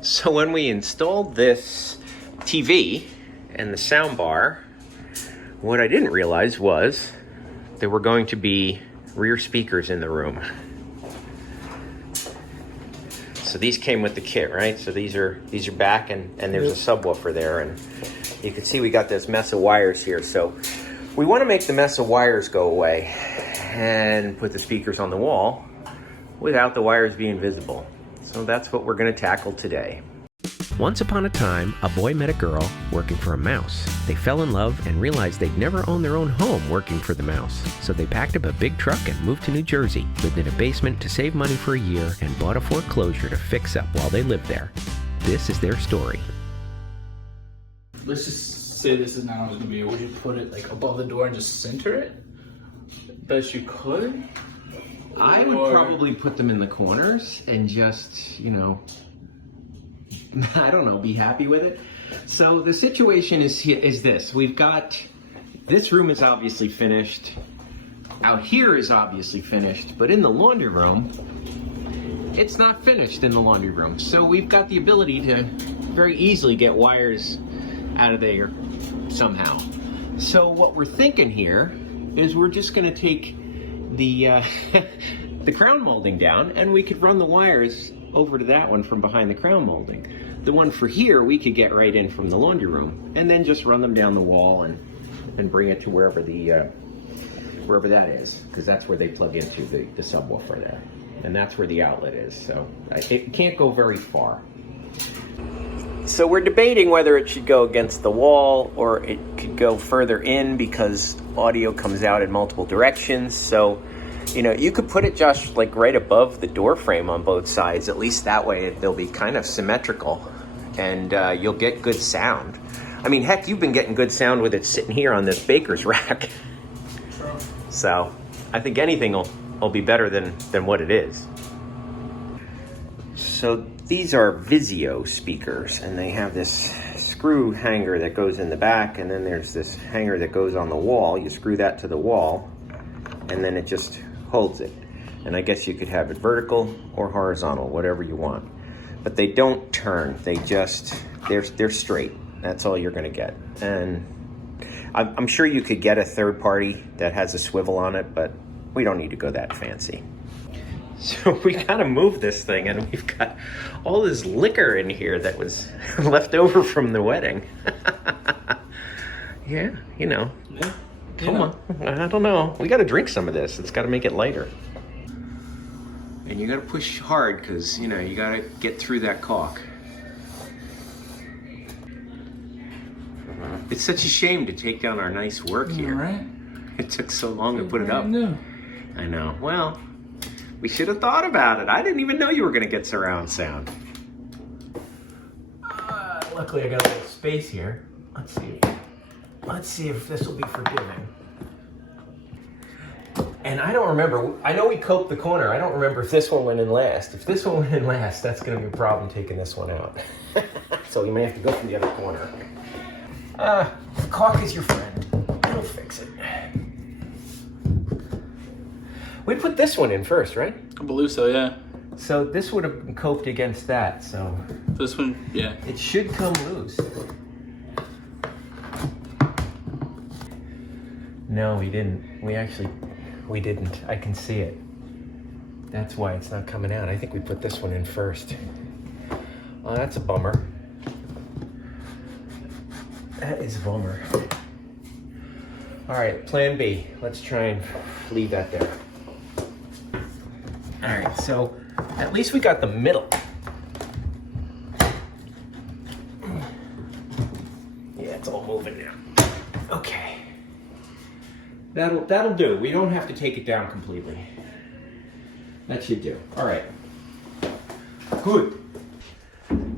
So when we installed this TV and the sound bar, what I didn't realize was there were going to be rear speakers in the room. So these came with the kit, right? So these are back, and there's a subwoofer there, and you can see we got this mess of wires here. So we want to make the mess of wires go away and put the speakers on the wall without the wires being visible. So that's what we're going to tackle today. Once upon a time, a boy met a girl working for a mouse. They fell in love and realized they'd never own their own home working for the mouse. So they packed up a big truck and moved to New Jersey, lived in a basement to save money for a year, and bought a foreclosure to fix up while they lived there. This is their story. Let's just say this is not always gonna be. Would you put it like above the door and just center it? Best you could? I would probably put them in the corners and just, you know, I don't know, be happy with it. So the situation is this. We've got, this room is obviously finished. Out here is obviously finished, but in the laundry room, it's not finished in the laundry room. So we've got the ability to very easily get wires out of there somehow. So what we're thinking here is we're just gonna take the the crown molding down, and we could run the wires over to that one from behind the crown molding. The one for here we could get right in from the laundry room, and then just run them down the wall and bring it to wherever wherever that is, because that's where they plug into the subwoofer there, and that's where the outlet is. So it can't go very far. So we're debating whether it should go against the wall or it could go further in, because audio comes out in multiple directions. So, you know, you could put it just like right above the door frame on both sides. At least that way they'll be kind of symmetrical, and you'll get good sound. I mean, heck, you've been getting good sound with it sitting here on this baker's rack. So I think anything will be better than what it is. So these are Vizio speakers, and they have this screw hanger that goes in the back, and then there's this hanger that goes on the wall. You screw that to the wall, and then it just holds it. And I guess you could have it vertical or horizontal, whatever you want. But they don't turn, they're straight. That's all you're gonna get. And I'm sure you could get a third party that has a swivel on it, but we don't need to go that fancy. So we gotta move this thing, and we've got all this liquor in here that was left over from the wedding. Yeah, you know. Yeah. Come on, I don't know. We gotta drink some of this. It's gotta make it lighter. And you gotta push hard, because, you know, you gotta get through that caulk. It's such a shame to take down our nice work here. Right? It took so long to put it up. New. I know. Well, we should have thought about it. I didn't even know you were gonna get surround sound. Luckily I got a little space here. Let's see if this will be forgiving. And I don't remember, I know we coped the corner. I don't remember if this one went in last. If this one went in last, that's gonna be a problem taking this one out. So you may have to go from the other corner. Caulk is your friend. It'll fix it. We put this one in first, right? I believe so, yeah. So this would have been coped against that, so. This one, yeah. It should come loose. No, we didn't. We didn't. I can see it. That's why it's not coming out. I think we put this one in first. Oh, that's a bummer. That is a bummer. All right, plan B. Let's try and leave that there. All right, so at least we got the middle. Yeah, it's all moving now. Okay. That'll do. We don't have to take it down completely. That should do. All right. Good.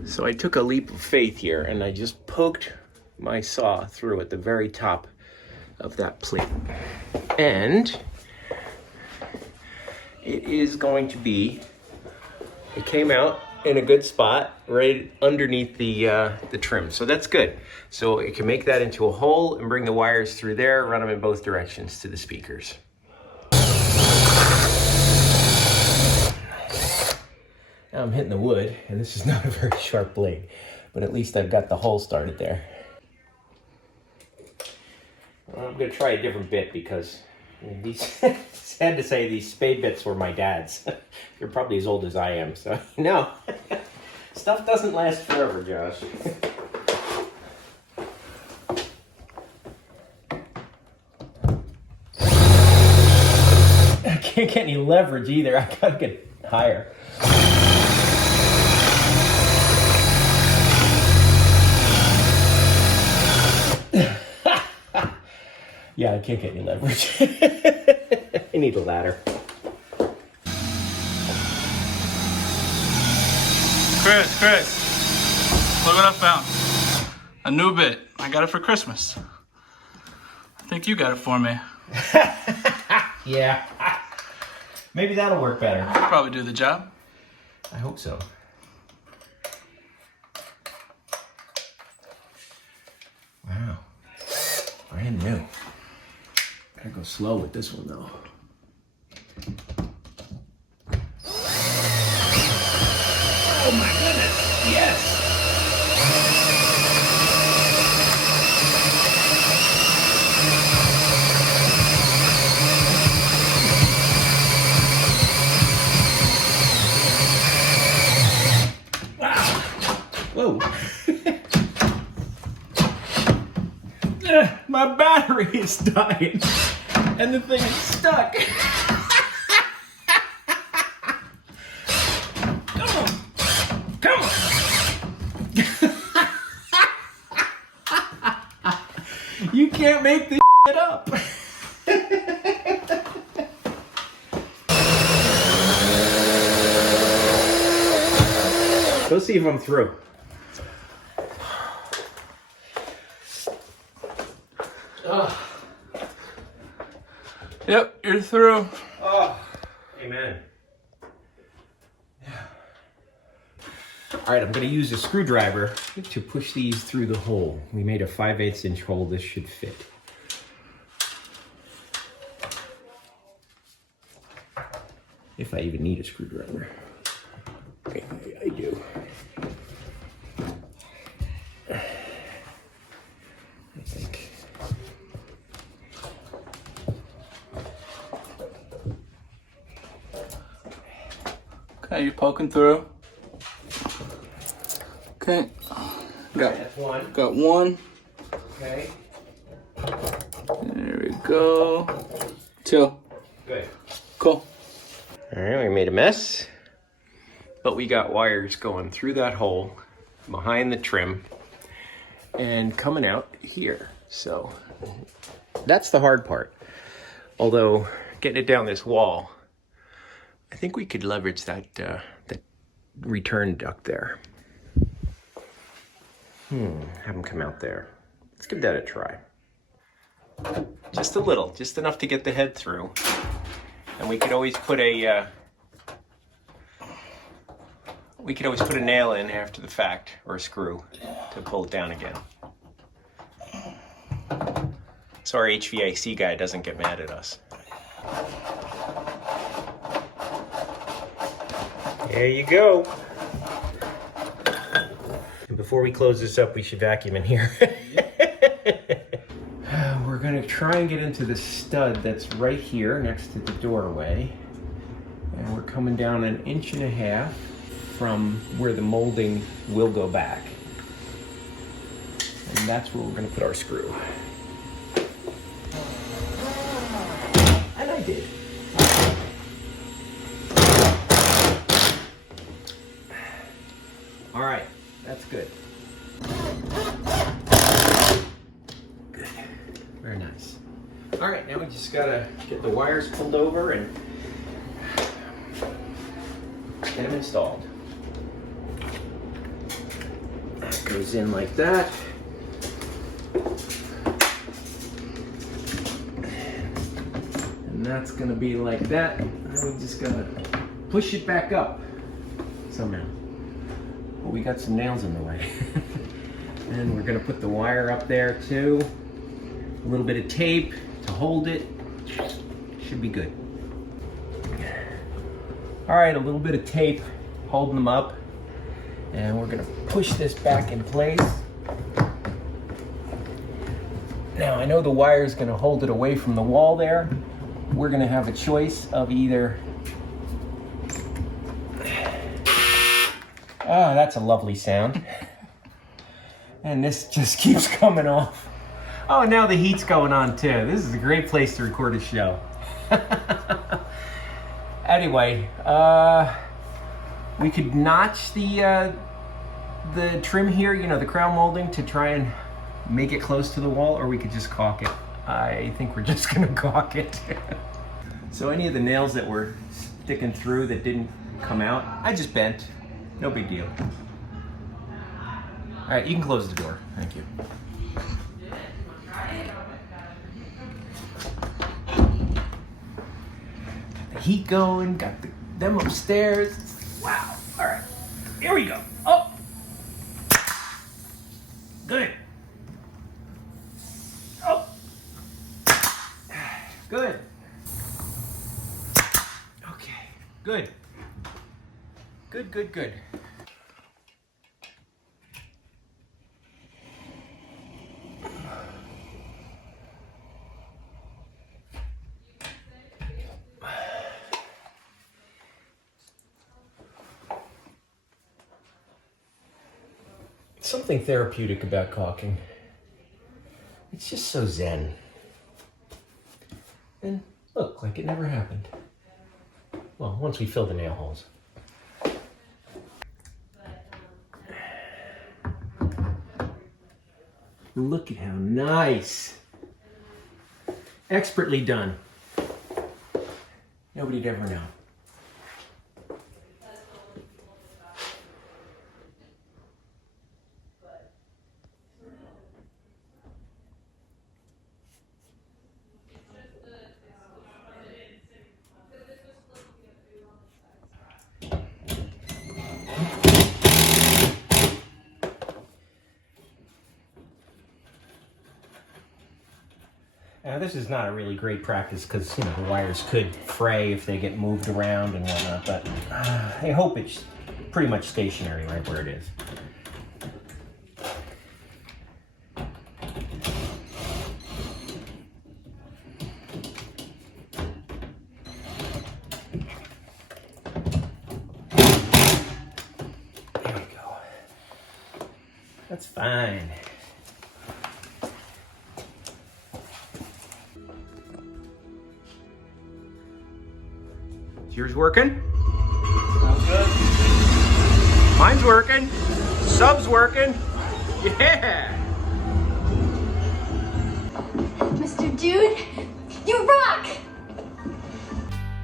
So I took a leap of faith here, and I just poked my saw through at the very top of that plate. And it is going to be, it came out in a good spot right underneath the trim. So that's good. So it can make that into a hole and bring the wires through there, run them in both directions to the speakers. Now I'm hitting the wood, and this is not a very sharp blade, but at least I've got the hole started there. Well, I'm gonna try a different bit because these, it's sad to say these spade bits were my dad's. They're probably as old as I am, so no. Stuff doesn't last forever, Josh. I can't get any leverage either. I gotta get higher. Yeah, I can't get any leverage. I need a ladder. Chris, look what I found. A new bit. I got it for Christmas. I think you got it for me. Yeah. Maybe that'll work better. I'll probably do the job. I hope so. Wow. Brand new. Gotta go slow with this one though. Oh my goodness, yes! Wow! Whoa! My battery is dying, and the thing is stuck. Come on, come on. You can't make this shit up. Go see if I'm through. Yep, you're through. Oh, amen. All right, I'm going to use a screwdriver to push these through the hole. We made a 5/8 inch hole. This should fit. If I even need a screwdriver. Okay, I do. I think. Okay, you're poking through. Okay. That's one. Got one. Okay. There we go. Two. Good. Cool. All right, we made a mess, but we got wires going through that hole behind the trim and coming out here. So that's the hard part. Although getting it down this wall, I think we could leverage that return duct there. Have them come out there. Let's give that a try. Just a little, just enough to get the head through. And we could always put a nail in after the fact, or a screw, to pull it down again. So our HVAC guy doesn't get mad at us. There you go. And before we close this up, we should vacuum in here. We're gonna try and get into the stud that's right here next to the doorway. And we're coming down 1.5 inches from where the molding will go back. And that's where we're gonna put our screw. And I did. All right, that's good. Good, very nice. All right, now we just gotta get the wires pulled over and get them installed. That goes in like that. And that's gonna be like that. And then we just gotta push it back up somehow. Well, we got some nails in the way. And we're gonna put the wire up there too. A little bit of tape to hold it. Should be good. All right, a little bit of tape holding them up. And we're gonna push this back in place. Now I know the wire is gonna hold it away from the wall there. We're gonna have a choice of either, oh, that's a lovely sound. And this just keeps coming off. Oh, now the heat's going on too. This is a great place to record a show. Anyway, we could notch the trim here, you know, the crown molding, to try and make it close to the wall, or we could just caulk it. I think we're just gonna caulk it. So any of the nails that were sticking through that didn't come out, I just bent. No big deal. All right, you can close the door. Thank you. Got the heat going, got them upstairs. Wow, all right, here we go. Oh, good. Oh, good. Okay, good. Good, good, good. Something therapeutic about caulking. It's just so zen. And look, like it never happened. Well, once we fill the nail holes. Look at how nice. Expertly done. Nobody'd ever know. Now this is not a really great practice because, you know, the wires could fray if they get moved around and whatnot, but I hope it's pretty much stationary right where it is. There we go. That's fine. Is yours working? Sounds good. Mine's working. Sub's working. Yeah. Mr. Dude, you rock!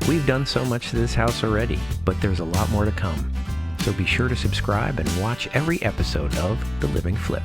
We've done so much to this house already, but there's a lot more to come. So be sure to subscribe and watch every episode of The Living Flip.